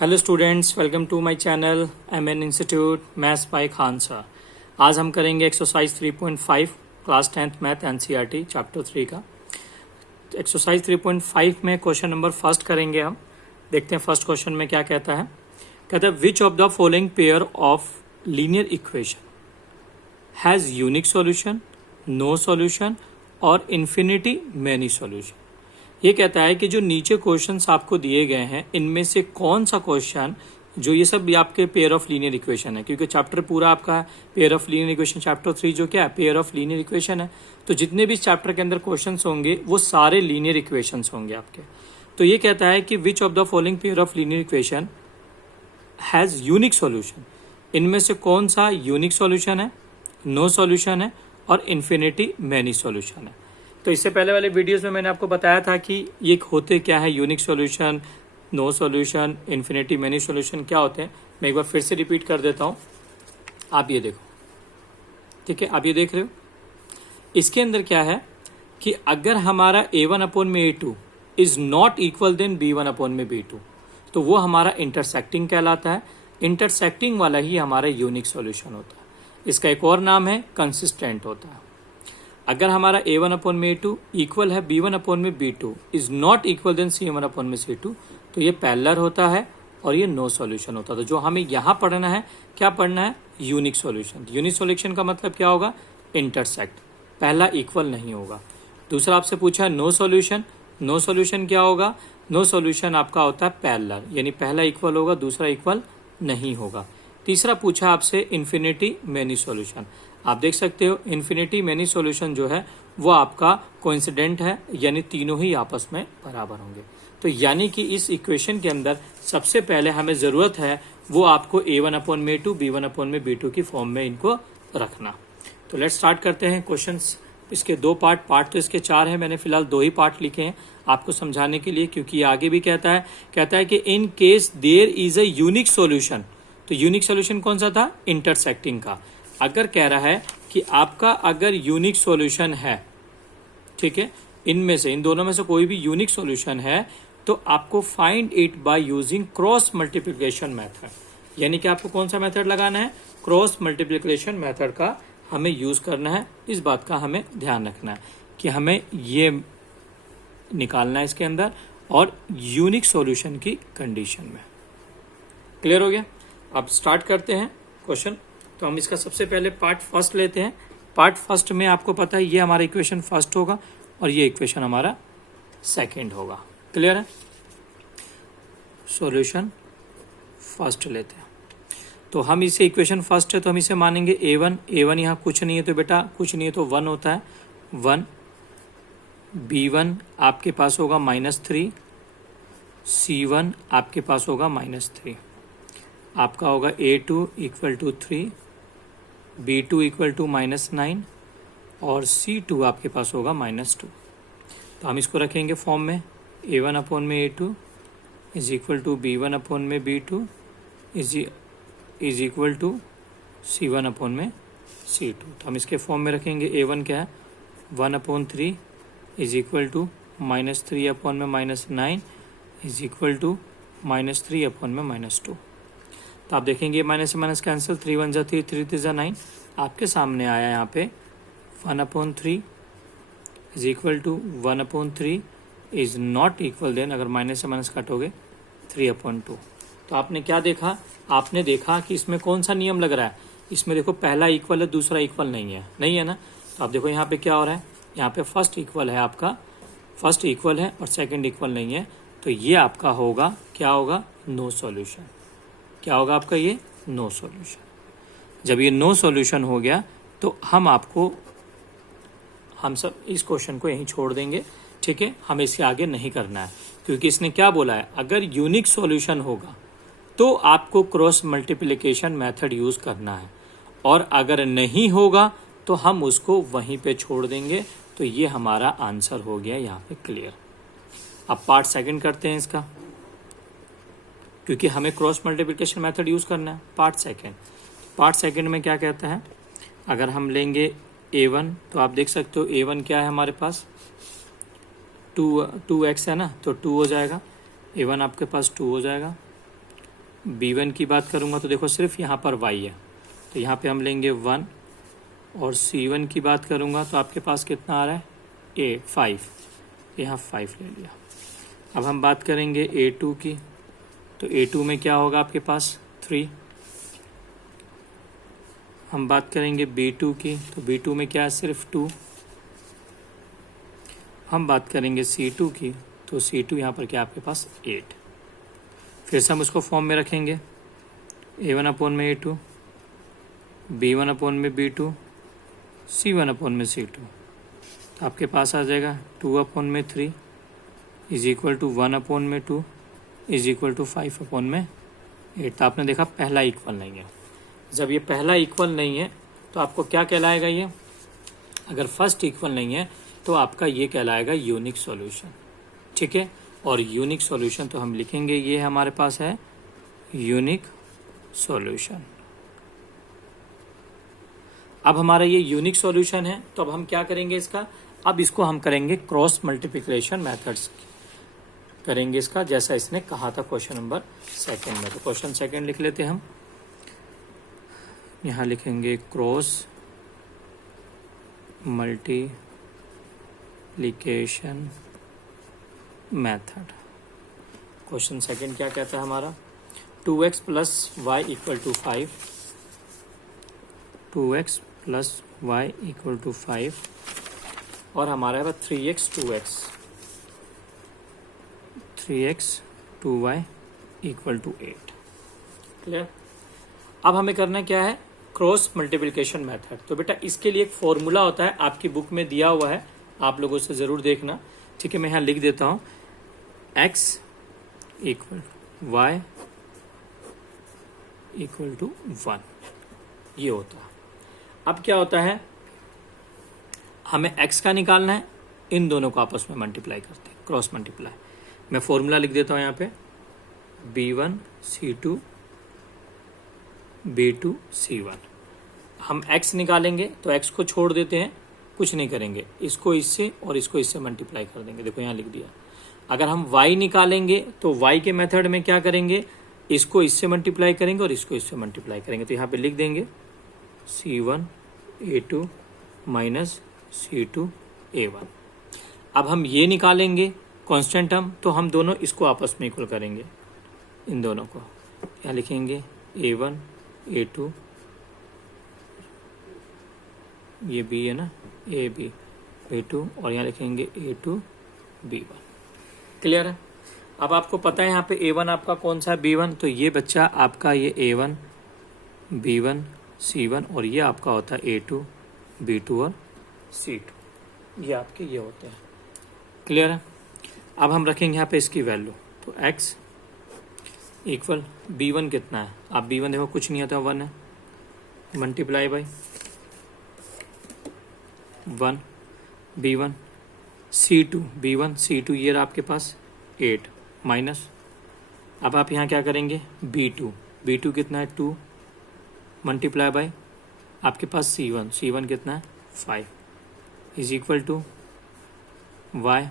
Hello students, welcome to my channel MN institute maths by Khan sir. आज हम करेंगे exercise 3.5 class 10th math NCERT chapter 3 का। Exercise 3.5 में question number first करेंगे हम। देखते हैं फर्स्ट क्वेश्चन में क्या कहता है। कहता है which of the following pair of linear equation has unique solution, no solution और इन्फिनिटी मैनी सॉल्यूशन। ये कहता है कि जो नीचे क्वेश्चंस आपको दिए गए हैं इनमें से कौन सा क्वेश्चन, जो ये सब आपके पेयर ऑफ लीनियर इक्वेशन है, क्योंकि चैप्टर पूरा आपका pair of linear equation chapter 3 जो क्या है पेयर ऑफ लीनियर इक्वेशन है। तो जितने भी चैप्टर के अंदर क्वेश्चंस होंगे वो सारे लीनियर इक्वेशंस होंगे आपके। तो ये कहता है कि विच of the following pair of linear equation has unique solution. इनमें से कौन सा यूनिक सॉल्यूशन है, नो सॉल्यूशन है और इन्फिनिटी मैनी सॉल्यूशन है। तो इससे पहले वाले वीडियोस में मैंने आपको बताया था कि ये होते क्या है, unique solution, no solution, infinity many solution क्या होते हैं। मैं एक बार फिर से रिपीट कर देता हूं। आप ये देखो, ठीक है, आप ये देख रहे हो। इसके अंदर क्या है कि अगर हमारा a1/a2 is not equal then b1/b2 तो वो हमारा इंटरसेक्टिंग कहलाता है। इंटरसेक्टिंग वाला ही हमारा यूनिक सॉल्यूशन होता है। इसका एक और नाम है कंसिस्टेंट होता है। अगर हमारा a1/a2 इक्वल है b1/b2 is not equal then c1/c2 तो ये पैरेलल होता है और ये नो सॉल्यूशन होता है। तो जो हमें यहाँ पढ़ना है, क्या पढ़ना है, यूनिक सॉल्यूशन। यूनिक सॉल्यूशन का मतलब क्या होगा, इंटरसेक्ट, पहला इक्वल नहीं होगा। दूसरा आपसे पूछा है नो सॉल्यूशन। नो सॉल्यूशन क्या होगा, नो सॉल्यूशन आपका होता है पैरेलल, यानी पहला इक्वल होगा दूसरा इक्वल नहीं होगा। तीसरा पूछा आपसे इन्फिनिटी मैनी सॉल्यूशन। आप देख सकते हो इन्फिनिटी मैनी सॉल्यूशन जो है वो आपका कोइंसिडेंट है, यानी तीनों ही आपस में बराबर होंगे। तो यानी कि इस इक्वेशन के अंदर सबसे पहले हमें जरूरत है वो आपको a1/a2 b1/b2 की फॉर्म में इनको रखना। तो लेट्स स्टार्ट करते हैं क्वेश्चंस। इसके दो पार्ट तो इसके 4 हैं, मैंने फिलहाल 2 ही पार्ट लिखे हैं आपको समझाने के लिए, क्योंकि आगे भी कहता है कि in case there is a unique solution. तो यूनिक सॉल्यूशन कौन सा था, इंटरसेक्टिंग का। अगर कह रहा है कि आपका अगर यूनिक सॉल्यूशन है, ठीक है, इनमें से इन दोनों में से कोई भी यूनिक सॉल्यूशन है तो आपको find it by using cross multiplication method. यानी कि आपको कौन सा मेथड लगाना है, क्रॉस मल्टीप्लिकेशन मेथड का हमें यूज करना है। इस बात का हमें ध्यान रखना है कि हमें ये निकालना है इसके अंदर और यूनिक सॉल्यूशन की कंडीशन में। क्लियर हो गया। अब स्टार्ट करते हैं क्वेश्चन। तो हम इसका सबसे पहले पार्ट फर्स्ट लेते हैं। पार्ट फर्स्ट में आपको पता है ये हमारा इक्वेशन फर्स्ट होगा और ये इक्वेशन हमारा सेकंड होगा। क्लियर है। सॉल्यूशन फर्स्ट लेते हैं। तो हम इसे इक्वेशन फर्स्ट है तो हम इसे मानेंगे a1 यहाँ कुछ नहीं है तो बेटा कुछ नहीं है तो 1 होता है 1। b1 आपके पास होगा -3, c1 आपके पास होगा -3, आपका होगा a2 equal to 3, b2 equal to -9 और c2 आपके पास होगा -2। तो हम इसको रखेंगे फॉर्म में a1/a2 is equal to b1/b2 is equal to c1/c2। तो हम इसके फॉर्म में रखेंगे a1 क्या है 1/3 is equal to -3/9 is equal to -3/2। तो आप देखेंगे माइनस से माइनस कैंसिल, 3 1 जा 3, 3 3 जा 9। आपके सामने आया यहाँ पे 1/3 is equal to 1/3 is not equal then, अगर माइनस से माइनस काटोगे 3/2। तो आपने क्या देखा, आपने देखा कि इसमें कौन सा नियम लग रहा है। इसमें देखो पहला इक्वल है दूसरा इक्वल नहीं है ना। तो आप देखो यहाँ पे क्या हो रहा है, यहाँ पे फर्स्ट इक्वल है आपका, फर्स्ट इक्वल है और सेकेंड इक्वल नहीं है। तो ये आपका होगा, क्या होगा, नो सॉल्यूशन। क्या होगा आपका, ये नो सॉल्यूशन। जब ये नो सॉल्यूशन हो गया तो हम सब इस क्वेश्चन को यहीं छोड़ देंगे, ठीक है। हमें इसके आगे नहीं करना है क्योंकि इसने क्या बोला है, अगर यूनिक सॉल्यूशन होगा तो आपको क्रॉस मल्टीप्लिकेशन मेथड यूज करना है और अगर नहीं होगा तो हम उसको वहीं पे छोड़ देंगे। तो ये हमारा आंसर हो गया यहाँ पे क्लियर। अब पार्ट सेकंड करते हैं इसका, क्योंकि हमें क्रॉस मल्टीप्लिकेशन मेथड यूज करना है। पार्ट सेकंड में क्या कहता है, अगर हम लेंगे a1 तो आप देख सकते हो a1 क्या है हमारे पास 2x है ना, तो 2 हो जाएगा। a1 आपके पास 2 हो जाएगा b1 की बात करूँगा तो देखो सिर्फ यहाँ पर y है, तो यहाँ पे हम लेंगे 1, और c1 की बात करूँगा तो आपके पास कितना आ रहा है, 5, यहाँ 5 ले लिया। अब हम बात करेंगे a2 की, तो a2 में क्या होगा आपके पास 3। हम बात करेंगे b2 की, तो b2 में क्या है, सिर्फ 2। हम बात करेंगे c2 की, तो c2 यहाँ पर क्या आपके पास 8। फिर से हम उसको फॉर्म में रखेंगे, a1 अपॉन में a2, b1 अपॉन में b2, c1 अपॉन में c2, तो आपके पास आ जाएगा 2 अपॉन में 3 इज इक्वल टू 1 अपॉन में 2 इज इक्वल टू 5 अपॉन में 8। तो आपने देखा पहला इक्वल नहीं है। जब ये पहला इक्वल नहीं है तो आपको क्या कहलाएगा ये, अगर फर्स्ट इक्वल नहीं है तो आपका ये कहलाएगा यूनिक सॉल्यूशन, ठीक है। और यूनिक सॉल्यूशन तो हम लिखेंगे, ये हमारे पास है यूनिक सॉल्यूशन। अब हमारा ये यूनिक सॉल्यूशन है, तो अब हम क्या करेंगे इसका, अब इसको हम करेंगे क्रॉस मल्टीप्लिकेशन मेथड्स करेंगे इसका, जैसा इसने कहा था क्वेश्चन नंबर 2 में। तो क्वेश्चन 2 लिख लेते हैं हम, यहाँ लिखेंगे क्रॉस मल्टीप्लिकेशन मेथड। क्वेश्चन 2 क्या कहता है हमारा, 2x plus y equal to 5, 2x plus y equal to 5, और हमारा है 3x 2y equal to 8। Clear. अब हमें करना क्या है, क्रॉस मल्टीप्लिकेशन मेथड। तो बेटा इसके लिए एक फॉर्मूला होता है, आपकी बुक में दिया हुआ है, आप लोगों से ज़रूर देखना, ठीक है। मैं यहाँ लिख देता हूँ, x equal y equal to 1, ये होता है। अब क्या होता है, हमें x का निकालना है, इन दोनों को आपस में मल्टीप्लाई करते हैं, क्रॉस मल्टीप्लाई। मैं फॉर्मूला लिख देता हूँ यहाँ पे, b1 c2 b2 c1। हम x निकालेंगे तो x को छोड़ देते हैं, कुछ नहीं करेंगे, इसको इससे और इसको इससे मल्टीप्लाई कर देंगे, देखो यहाँ लिख दिया। अगर हम y निकालेंगे तो y के मेथड में क्या करेंगे, इसको इससे मल्टीप्लाई करेंगे और इसको इससे मल्टीप्लाई करेंगे, तो यहाँ पे लिख देंगे c1 a2 minus c2 a1। अब हम ये निकालेंगे कांस्टेंट टर्म, तो हम दोनों इसको आपस में इक्वल करेंगे, इन दोनों को यहाँ लिखेंगे a1 a2, ये b है ना, a b a2, और यहाँ लिखेंगे a2 b1। क्लियर है। अब आपको पता है यहाँ पे a1 आपका कौन सा है, b1, तो ये बच्चा आपका ये a1 b1 c1, और ये आपका होता है a2 b2 और c2, ये आपके ये होते हैं। क्लियर है। अब हम रखेंगे यहाँ पे इसकी वैल्यू, तो x इक्वल b1 कितना है, आप b1 देखो कुछ नहीं आता, 1 है, multiply by 1 b1 c2 b1 c2, ये रहा आपके पास 8 माइनस, अब आप यहाँ क्या करेंगे b2 कितना है 2, मल्टीप्लाई बाई आपके पास c1 कितना है 5 is equal to y,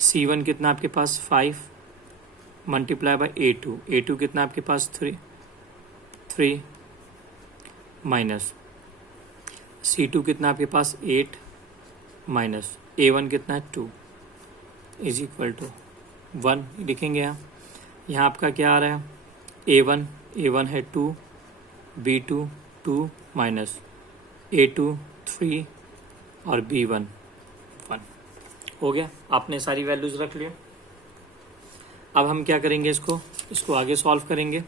c1 कितना आपके पास 5 मल्टीप्लाई बाई a2 कितना आपके पास 3 माइनस c2 कितना आपके पास 8 माइनस a1 कितना है 2 इज इक्वल टू 1 लिखेंगे। यहाँ आपका क्या आ रहा है, a1 है 2, b2 2 माइनस a2 3 और b1 1 हो गया। आपने सारी वैल्यूज रख लिया। अब हम क्या करेंगे, इसको आगे सॉल्व करेंगे।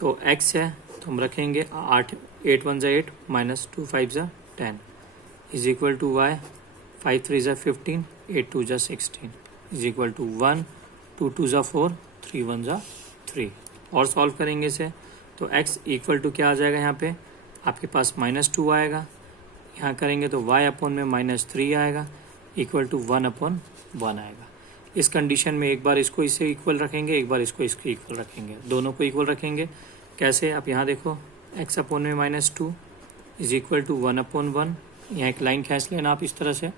तो x है तो हम रखेंगे 8 1 ज़ा 8 माइनस 2 5 ज़ा 10 इज इक्वल टू y, 5 3 ज़ा 15 8 2 ज़ा 16 इज इक्वल टू 1 2 2 ज़ा 4 3 1 ज़ा 3। और सॉल्व करेंगे इसे, तो x इक्वल टू क्या आ जाएगा, यहाँ पे आपके पास -2 आएगा, यहाँ करेंगे तो y अपॉन में -3 आएगा इक्वल टू 1 अपॉन 1 आएगा। इस कंडीशन में एक बार इसको इससे इक्वल रखेंगे, एक बार इसको इसके इक्वल रखेंगे, दोनों को इक्वल रखेंगे। कैसे, आप यहाँ देखो x अपॉन में -2 इज इक्वल टू 1 अपॉन 1, यहाँ एक लाइन खींच लेना आप इस तरह से,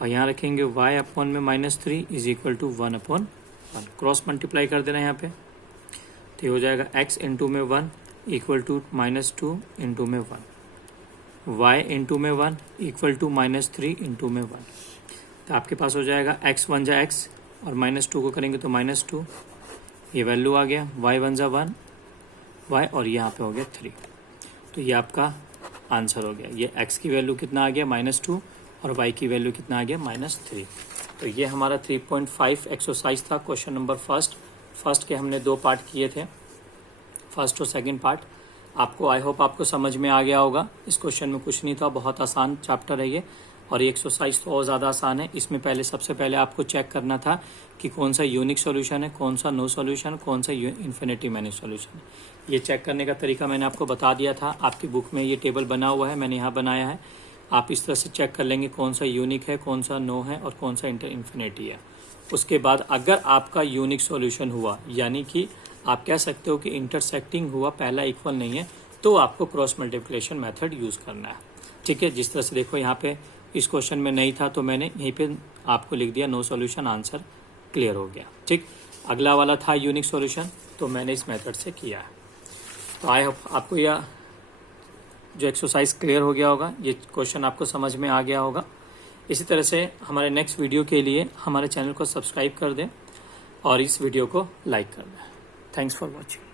और यहाँ रखेंगे y अपॉन में -3 is equal to 1 upon 1, cross multiply कर देना यहाँ पे। तो ये हो जाएगा x इंटू में 1 इक्वल टू -2 इंटू में 1, y इंटू में 1 इक्वल टू -3 इंटू में 1। तो आपके पास हो जाएगा x 1 जा x और -2 को करेंगे तो -2, ये वैल्यू आ गया, y 1 जा 1 y और यहाँ पे हो गया 3। तो ये आपका आंसर हो गया। ये x की वैल्यू कितना आ गया -2 और y की वैल्यू कितना आ गया -3। तो ये हमारा 3.5 एक्सरसाइज था, क्वेश्चन नंबर फर्स्ट के हमने 2 पार्ट किए थे, फर्स्ट और सेकंड पार्ट। आपको आई होप आपको समझ में आ गया होगा। इस क्वेश्चन में कुछ नहीं था, बहुत आसान चैप्टर है ये, और ये एक्सरसाइज तो और ज़्यादा आसान है। इसमें सबसे पहले आपको चेक करना था कि कौन सा यूनिक सॉल्यूशन है, कौन सा नो सॉल्यूशन, कौन सा इन्फिनिटी मैनी सॉल्यूशन है। ये चेक करने का तरीका मैंने आपको बता दिया था। आपकी बुक में ये टेबल बना हुआ है, मैंने यहाँ बनाया है। आप इस तरह से चेक कर लेंगे कौन सा यूनिक है, कौन सा नो है और कौन सा इन्फिनिटी है। उसके बाद अगर आपका यूनिक सॉल्यूशन हुआ, यानी कि आप कह सकते हो कि इंटरसेक्टिंग हुआ, पहला इक्वल नहीं है, तो आपको क्रॉस मल्टीप्लिकेशन मेथड यूज़ करना है। ठीक है, जिस तरह से देखो यहाँ पे इस क्वेश्चन में नहीं था तो मैंने यहीं पे आपको लिख दिया नो सॉल्यूशन, आंसर क्लियर हो गया। ठीक, अगला वाला था यूनिक सॉल्यूशन, तो मैंने इस मेथड से किया है। तो आई होप आपको यह जो एक्सरसाइज क्लियर हो गया होगा, ये क्वेश्चन आपको समझ में आ गया होगा। इसी तरह से हमारे नेक्स्ट वीडियो के लिए हमारे चैनल को सब्सक्राइब कर दें और इस वीडियो को लाइक कर दें। Thanks for watching.